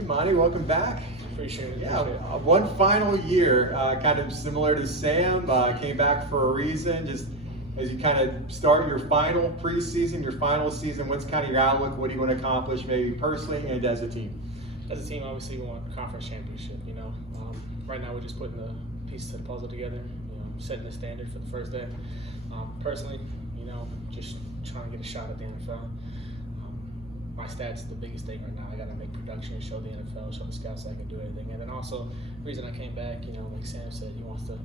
Hey Monty, welcome back. Appreciate it. Yeah, one final year, kind of similar to Sam, came back for a reason. Just as you kind of start your final preseason, your final season, what's kind of your outlook? What do you want to accomplish, maybe personally and as a team? As a team, obviously, we want a conference championship. Right now we're just putting the pieces of the puzzle together. Setting the standard for the first day. Personally, just trying to get a shot at the NFL. My stats, the biggest thing right now. I got to make production, show the NFL, show the scouts that I can do anything. And then also, the reason I came back, like Sam said, he wants to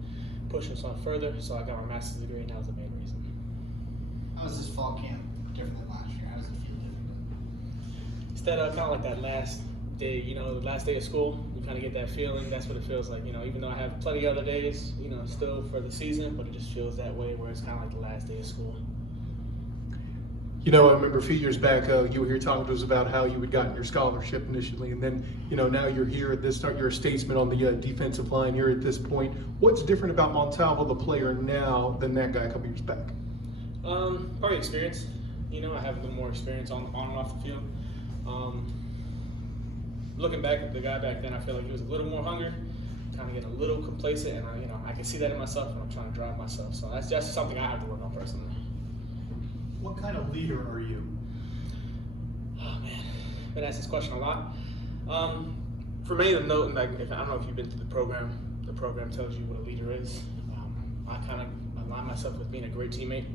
push us on further. So I got my master's degree, and that was the main reason. How was this fall camp different than last year? How does it feel different? Instead of kind of like that last day, the last day of school, you kind of get that feeling. That's what it feels like. Even though I have plenty of other days, still for the season, but it just feels that way where it's kind of like the last day of school. I remember a few years back, you were here talking to us about how you had gotten your scholarship initially, and then, now you're here at this start, you're a statesman on the defensive line here at this point. What's different about Montalvo, the player, now than that guy a couple years back? Probably experience. I have a little more experience on and off the field. Looking back at the guy back then, I feel like he was a little more hungry, kind of getting a little complacent, and I can see that in myself, and I'm trying to drive myself. So that's just something I have to work on personally. What kind of leader are you? Oh man, I've been asked this question a lot. For me, the note, and I don't know if you've been through the program tells you what a leader is. I kind of align myself with being a great teammate.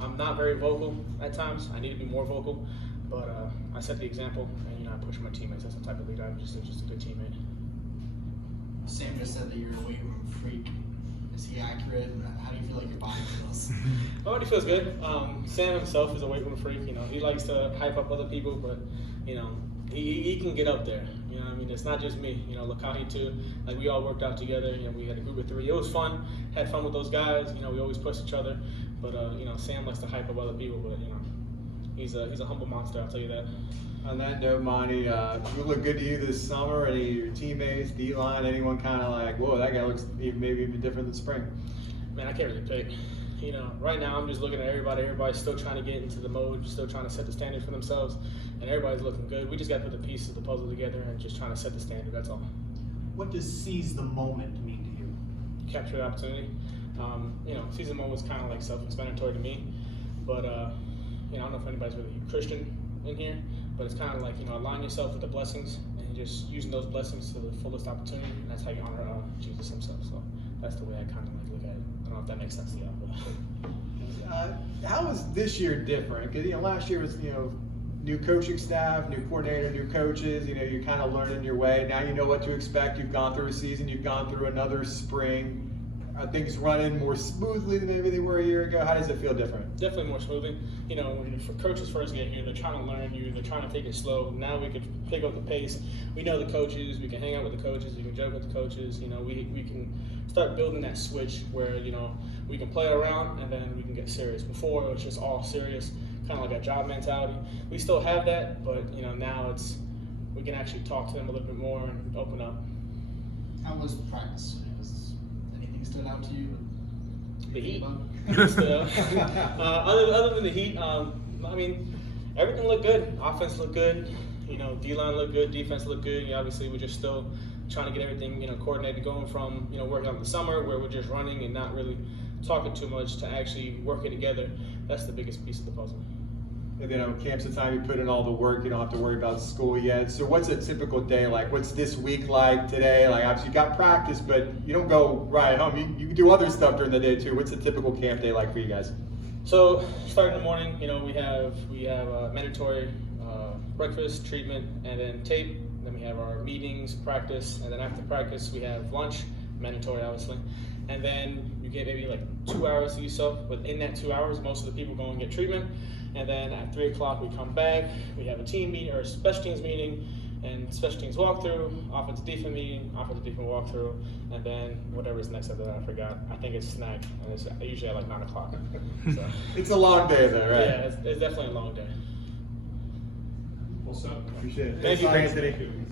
I'm not very vocal at times. I need to be more vocal, but I set the example, and I push my teammates. That's the type of leader I'm just a good teammate. Sam just said that you're a weight room freak. Is he accurate? How do you feel like your body feels? My body feels good. Sam himself is a weight room freak. He likes to hype up other people, but he can get up there. It's not just me. Lakani too. Like, we all worked out together. We had a group of 3. It was fun. Had fun with those guys. We always push each other. But Sam likes to hype up other people. But he's a humble monster. I'll tell you that. On that note, Monty, who looked good to you this summer? Any of your teammates, D-line, anyone kind of like, whoa, that guy looks maybe even different than spring? Man, I can't really pick. Right now I'm just looking at everybody. Everybody's still trying to get into the mode, still trying to set the standard for themselves, and everybody's looking good. We just got to put the pieces of the puzzle together and just trying to set the standard. That's all. What does seize the moment mean to you? Capture the opportunity. Seize the moment was kind of like self-explanatory to me, but I don't know if anybody's really Christian in here, but it's kind of like align yourself with the blessings and just using those blessings to the fullest opportunity, and that's how you honor Jesus himself. So that's the way I kind of like look at it. I don't know if that makes sense to you, but How is this year different? Because last year was new coaching staff, new coordinator, new coaches. You're kind of learning your way. Now you know what to expect. You've gone through a season. You've gone through another spring. Are things running more smoothly than maybe they were a year ago? How does it feel different? Definitely more smoothly. When coaches first get here, they're trying to learn you. They're trying to take it slow. Now we can pick up the pace. We know the coaches. We can hang out with the coaches. We can joke with the coaches. We can start building that switch where we can play around and then we can get serious. Before it was just all serious, kind of like a job mentality. We still have that, but now we can actually talk to them a little bit more and open up. How was practice? Anything stood out to you? The heat. Other than the heat, everything looked good. Offense looked good. D-line looked good. Defense looked good. Obviously, we're just still trying to get everything coordinated, going from working on the summer where we're just running and not really talking too much to actually working together. That's the biggest piece of the puzzle. And then on camp's the time you put in all the work, you don't have to worry about school yet. So what's a typical day like? What's this week like today? Like, obviously you got practice, but you don't go right home. You can do other stuff during the day too. What's a typical camp day like for you guys? So starting in the morning, we have mandatory breakfast, treatment, and then tape. Then we have our meetings, practice, and then after practice we have lunch, mandatory obviously. And then you get maybe like 2 hours to yourself. Within that 2 hours, most of the people go and get treatment. And then at 3 o'clock we come back. We have a team meeting or a special teams meeting, and special teams walkthrough, offensive defense meeting, offensive defense walkthrough, and then whatever's next after that, I forgot. I think it's snack, and it's usually at like 9 o'clock. So It's a long day though, right? yeah, it's definitely a long day. Well, so Appreciate it. Thank you. Thanks, Anthony.